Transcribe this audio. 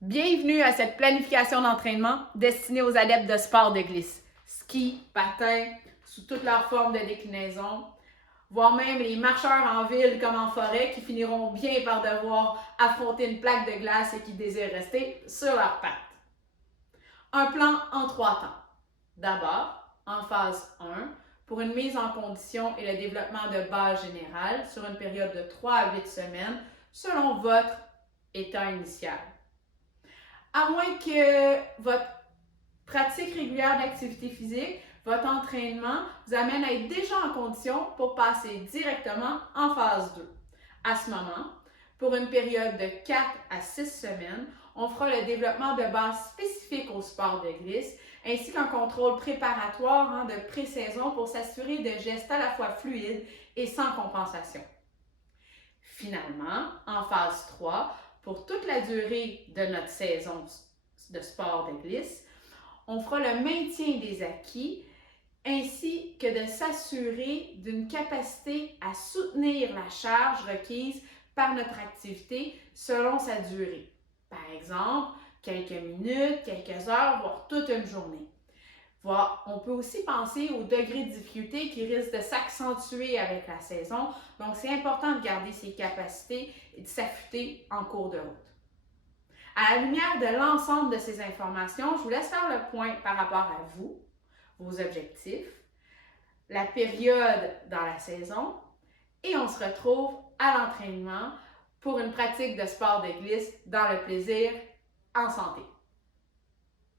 Bienvenue à cette planification d'entraînement destinée aux adeptes de sport de glisse. Ski, patin, sous toutes leurs formes de déclinaison, voire même les marcheurs en ville comme en forêt qui finiront bien par devoir affronter une plaque de glace et qui désirent rester sur leurs pattes. Un plan en 3 temps. D'abord, en phase 1, pour une mise en condition et le développement de base générale sur une période de 3 à 8 semaines selon votre état initial. À moins que votre pratique régulière d'activité physique, votre entraînement vous amène à être déjà en condition pour passer directement en phase 2. À ce moment, pour une période de 4 à 6 semaines, on fera le développement de bases spécifiques au sport de glisse, ainsi qu'un contrôle préparatoire de pré-saison pour s'assurer de gestes à la fois fluides et sans compensation. Finalement, en phase 3, pour toute la durée de notre saison de sport de glisse, on fera le maintien des acquis ainsi que de s'assurer d'une capacité à soutenir la charge requise par notre activité selon sa durée. Par exemple, quelques minutes, quelques heures, voire toute une journée. On peut aussi penser au degré de difficulté qui risque de s'accentuer avec la saison. Donc, c'est important de garder ses capacités et de s'affûter en cours de route. À la lumière de l'ensemble de ces informations, je vous laisse faire le point par rapport à vous, vos objectifs, la période dans la saison et on se retrouve à l'entraînement pour une pratique de sport de glisse dans le plaisir en santé.